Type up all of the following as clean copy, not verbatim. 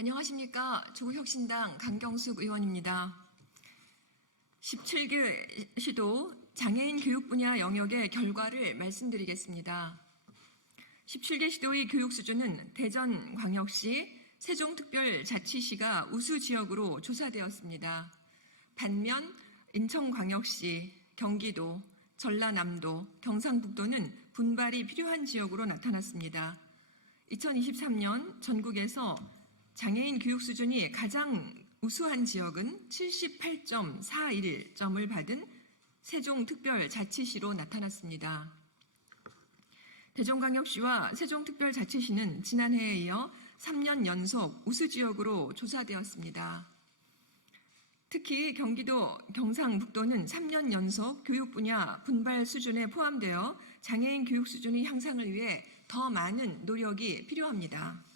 안녕하십니까. 조국혁신당 강경숙 의원입니다. 17개 시도 장애인 교육 분야 영역의 결과를 말씀드리겠습니다. 17개 시도의 교육 수준은 대전광역시, 세종특별자치시가 우수 지역으로 조사되었습니다. 반면 인천광역시, 경기도, 전라남도, 경상북도는 분발이 필요한 지역으로 나타났습니다. 2023년 전국에서 장애인 교육 수준이 가장 우수한 지역은 78.41점을 받은 세종특별자치시로 나타났습니다. 대전광역시와 세종특별자치시는 지난해에 이어 3년 연속 우수 지역으로 조사되었습니다. 특히 경기도, 경상북도는 3년 연속 교육 분야 분발 수준에 포함되어 장애인 교육 수준의 향상을 위해 더 많은 노력이 필요합니다.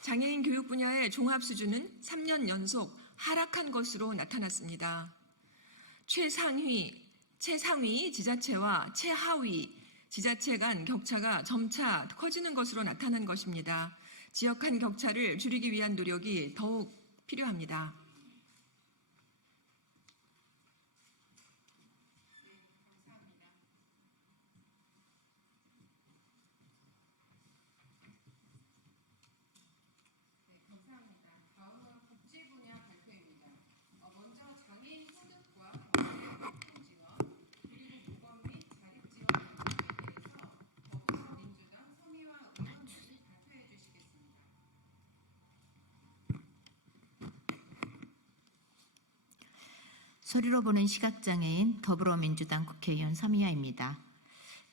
장애인 교육 분야의 종합 수준은 3년 연속 하락한 것으로 나타났습니다. 최상위 지자체와 최하위 지자체 간 격차가 점차 커지는 것으로 나타난 것입니다. 지역 간 격차를 줄이기 위한 노력이 더욱 필요합니다. 소리로 보는 시각장애인 더불어민주당 국회의원 서미화입니다.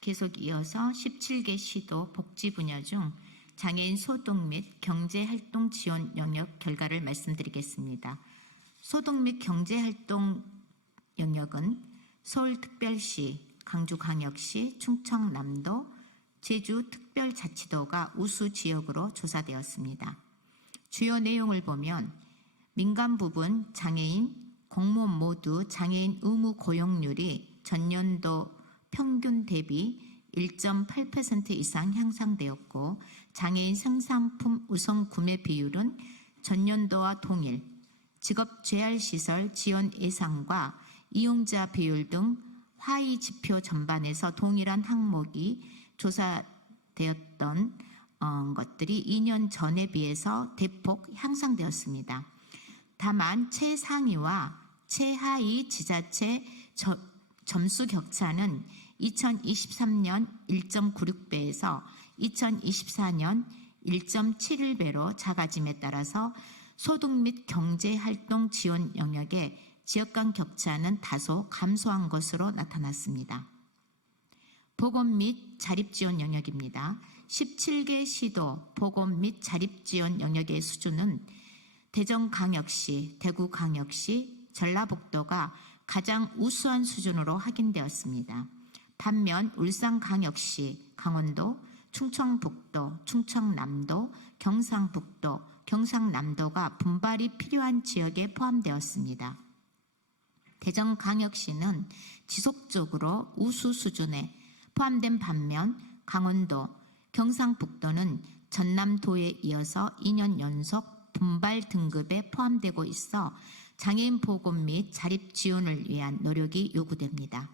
계속 이어서 17개 시도 복지 분야 중 장애인 소득 및 경제활동 지원 영역 결과를 말씀드리겠습니다. 소득 및 경제활동 영역은 서울특별시, 강주광역시, 충청남도, 제주특별자치도가 우수 지역으로 조사되었습니다. 주요 내용을 보면 민간 부분 장애인 공무원 모두 장애인 의무 고용률이 전년도 평균 대비 1.8% 이상 향상되었고 장애인 생산품 우선 구매 비율은 전년도와 동일, 직업재활시설 지원 예산과 이용자 비율 등 하위 지표 전반에서 동일한 항목이 조사되었던 것들이 2년 전에 비해서 대폭 향상되었습니다. 다만 최상위와 최하위 지자체 점수 격차는 2023년 1.96배에서 2024년 1.71배로 작아짐에 따라서 소득 및 경제활동 지원 영역의 지역 간 격차는 다소 감소한 것으로 나타났습니다. 보건 및 자립지원 영역입니다. 17개 시도 보건 및 자립지원 영역의 수준은 대전광역시, 대구광역시, 전라북도가 가장 우수한 수준으로 확인되었습니다. 반면 울산광역시, 강원도, 충청북도, 충청남도, 경상북도, 경상남도가 분발이 필요한 지역에 포함되었습니다. 대전광역시는 지속적으로 우수 수준에 포함된 반면 강원도, 경상북도는 전남도에 이어서 2년 연속 분발 등급에 포함되고 있어 장애인 보건 및 자립 지원을 위한 노력이 요구됩니다.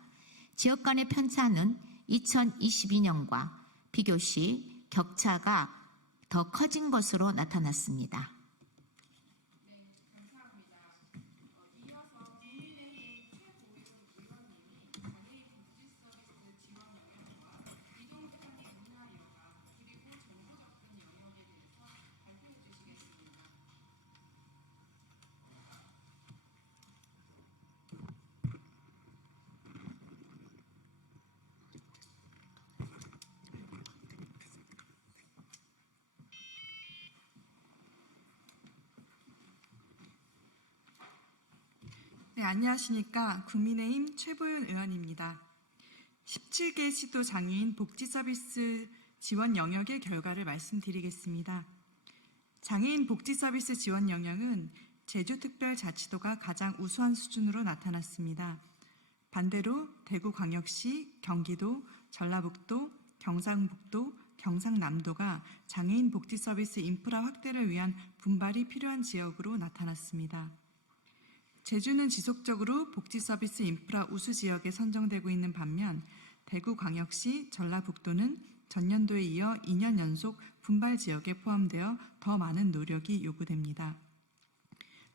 지역 간의 편차는 2022년과 비교시 격차가 더 커진 것으로 나타났습니다. 네, 안녕하십니까. 국민의힘 최보윤 의원입니다. 17개 시도 장애인 복지 서비스 지원 영역의 결과를 말씀드리겠습니다. 장애인 복지 서비스 지원 영역은 제주특별자치도가 가장 우수한 수준으로 나타났습니다. 반대로 대구광역시, 경기도, 전라북도, 경상북도, 경상남도가 장애인 복지 서비스 인프라 확대를 위한 분발이 필요한 지역으로 나타났습니다. 제주는 지속적으로 복지 서비스 인프라 우수 지역에 선정되고 있는 반면 대구광역시, 전라북도는 전년도에 이어 2년 연속 분발 지역에 포함되어 더 많은 노력이 요구됩니다.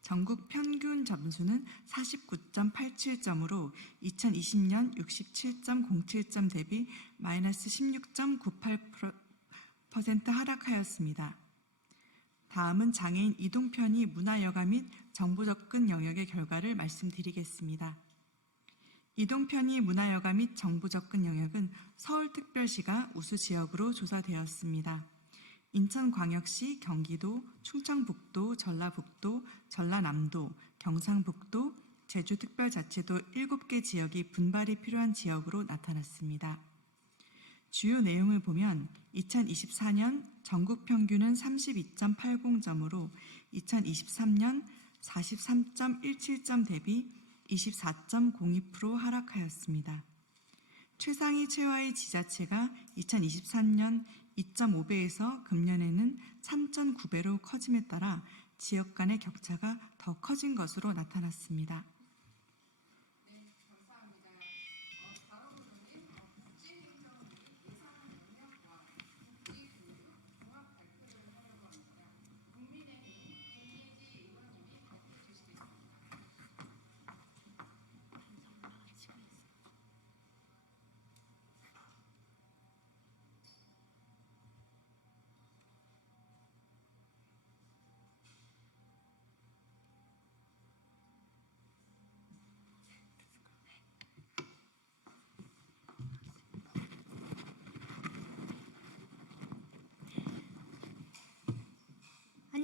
전국 평균 점수는 49.87점으로 2020년 67.07점 대비 마이너스 16.98% 하락하였습니다. 다음은 장애인 이동 편의 문화여가 및 정보 접근 영역의 결과를 말씀드리겠습니다. 이동 편의 문화여가 및 정보 접근 영역은 서울특별시가 우수 지역으로 조사되었습니다. 인천광역시, 경기도, 충청북도, 전라북도, 전라남도, 경상북도, 제주특별자치도 7개 지역이 분발이 필요한 지역으로 나타났습니다. 주요 내용을 보면 2024년 전국 평균은 32.80점으로 2023년 43.17점 대비 24.02% 하락하였습니다. 최상위 최하위 지자체가 2023년 2.5배에서 금년에는 3.9배로 커짐에 따라 지역 간의 격차가 더 커진 것으로 나타났습니다.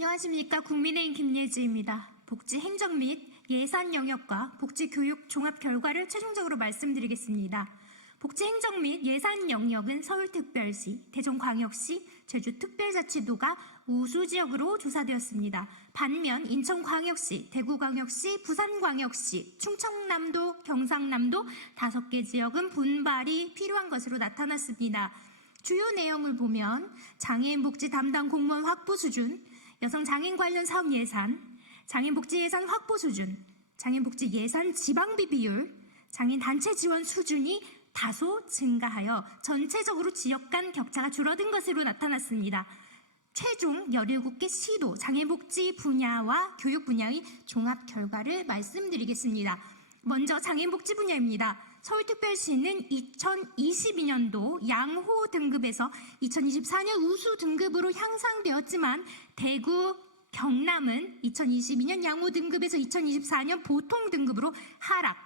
안녕하십니까. 국민의힘 김예지입니다. 복지 행정 및 예산 영역과 복지 교육 종합 결과를 최종적으로 말씀드리겠습니다. 복지 행정 및 예산 영역은 서울특별시, 대전광역시, 제주특별자치도가 우수 지역으로 조사되었습니다. 반면 인천광역시, 대구광역시, 부산광역시, 충청남도, 경상남도 5개 지역은 분발이 필요한 것으로 나타났습니다. 주요 내용을 보면 장애인 복지 담당 공무원 확보 수준, 여성 장애인 관련 사업 예산, 장애인 복지 예산 확보 수준, 장애인 복지 예산 지방비 비율, 장애인 단체 지원 수준이 다소 증가하여 전체적으로 지역 간 격차가 줄어든 것으로 나타났습니다. 최종 17개 시도 장애인 복지 분야와 교육 분야의 종합 결과를 말씀드리겠습니다. 먼저 장애인 복지 분야입니다. 서울특별시는 2022년도 양호 등급에서 2024년 우수 등급으로 향상되었지만 대구, 경남은 2022년 양호 등급에서 2024년 보통 등급으로 하락,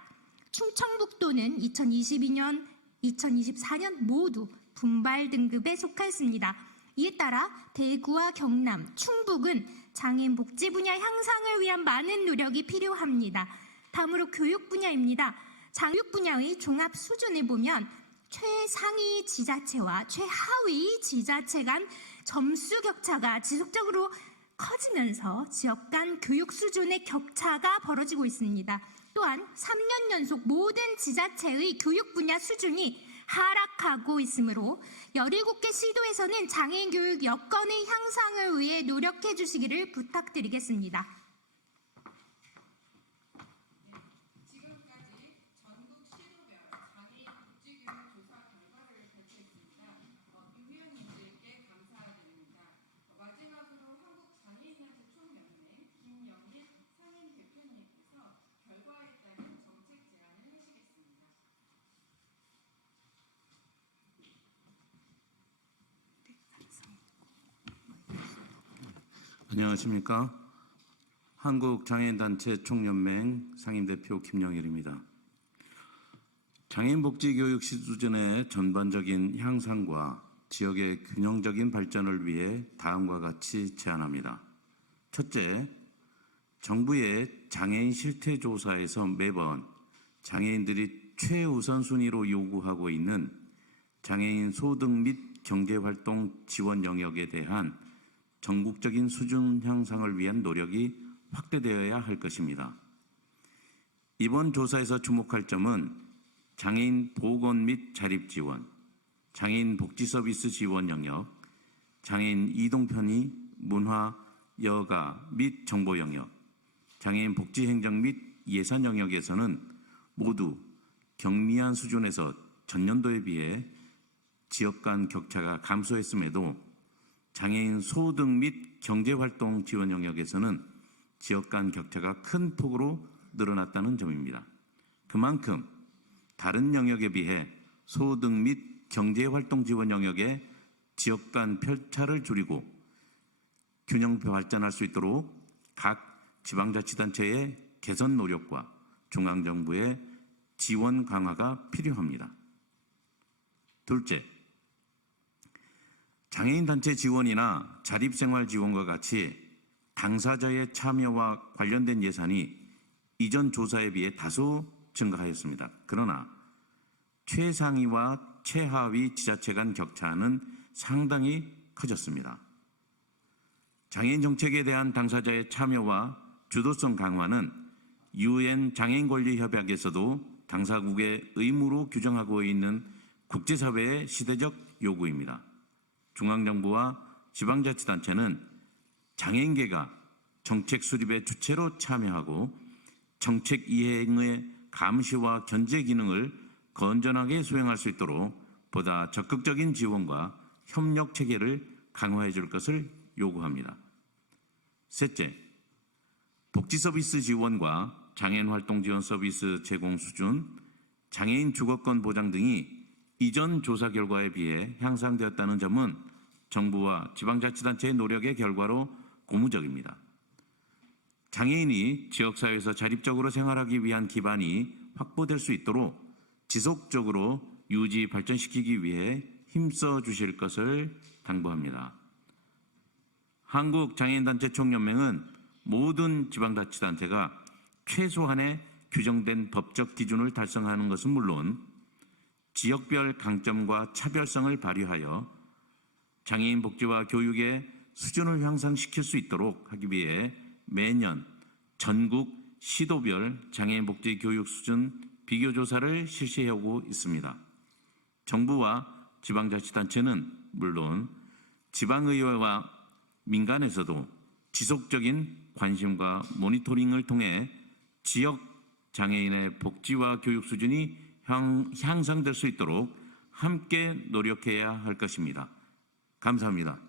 충청북도는 2022년, 2024년 모두 분발 등급에 속하였습니다. 이에 따라 대구와 경남, 충북은 장애인 복지 분야 향상을 위한 많은 노력이 필요합니다. 다음으로 교육 분야입니다. 교육 분야의 종합 수준을 보면 최상위 지자체와 최하위 지자체 간 점수 격차가 지속적으로 커지면서 지역 간 교육 수준의 격차가 벌어지고 있습니다. 또한 3년 연속 모든 지자체의 교육 분야 수준이 하락하고 있으므로 17개 시도에서는 장애인 교육 여건의 향상을 위해 노력해 주시기를 부탁드리겠습니다. 안녕하십니까. 한국장애인단체 총연맹 상임대표 김영일입니다. 장애인복지교육 수준의 전반적인 향상과 지역의 균형적인 발전을 위해 다음과 같이 제안합니다. 첫째, 정부의 장애인 실태조사에서 매번 장애인들이 최우선순위로 요구하고 있는 장애인 소득 및 경제활동 지원 영역에 대한 전국적인 수준 향상을 위한 노력이 확대되어야 할 것입니다. 이번 조사에서 주목할 점은 장애인 보건 및 자립 지원, 장애인 복지 서비스 지원 영역, 장애인 이동 편의, 문화, 여가 및 정보 영역, 장애인 복지 행정 및 예산 영역에서는 모두 경미한 수준에서 전년도에 비해 지역 간 격차가 감소했음에도 장애인 소득 및 경제활동 지원 영역에서는 지역 간 격차가 큰 폭으로 늘어났다는 점입니다. 그만큼 다른 영역에 비해 소득 및 경제활동 지원 영역의 지역 간 편차를 줄이고 균형 발전할 수 있도록 각 지방자치단체의 개선 노력과 중앙정부의 지원 강화가 필요합니다. 둘째, 장애인 단체 지원이나 자립생활 지원과 같이 당사자의 참여와 관련된 예산이 이전 조사에 비해 다소 증가하였습니다. 그러나 최상위와 최하위 지자체 간 격차는 상당히 커졌습니다. 장애인 정책에 대한 당사자의 참여와 주도성 강화는 UN 장애인 권리 협약에서도 당사국의 의무로 규정하고 있는 국제사회의 시대적 요구입니다. 중앙정부와 지방자치단체는 장애인계가 정책 수립의 주체로 참여하고 정책 이행의 감시와 견제 기능을 건전하게 수행할 수 있도록 보다 적극적인 지원과 협력 체계를 강화해 줄 것을 요구합니다. 셋째, 복지 서비스 지원과 장애인 활동 지원 서비스 제공 수준, 장애인 주거권 보장 등이 이전 조사 결과에 비해 향상되었다는 점은 정부와 지방자치단체의 노력의 결과로 고무적입니다. 장애인이 지역사회에서 자립적으로 생활하기 위한 기반이 확보될 수 있도록 지속적으로 유지 발전시키기 위해 힘써 주실 것을 당부합니다. 한국장애인단체 총연맹은 모든 지방자치단체가 최소한의 규정된 법적 기준을 달성하는 것은 물론 지역별 강점과 차별성을 발휘하여 장애인 복지와 교육의 수준을 향상시킬 수 있도록 하기 위해 매년 전국 시도별 장애인 복지 교육 수준 비교조사를 실시하고 있습니다. 정부와 지방자치단체는 물론 지방의회와 민간에서도 지속적인 관심과 모니터링을 통해 지역 장애인의 복지와 교육 수준이 향상될 수 있도록 함께 노력해야 할 것입니다. 감사합니다.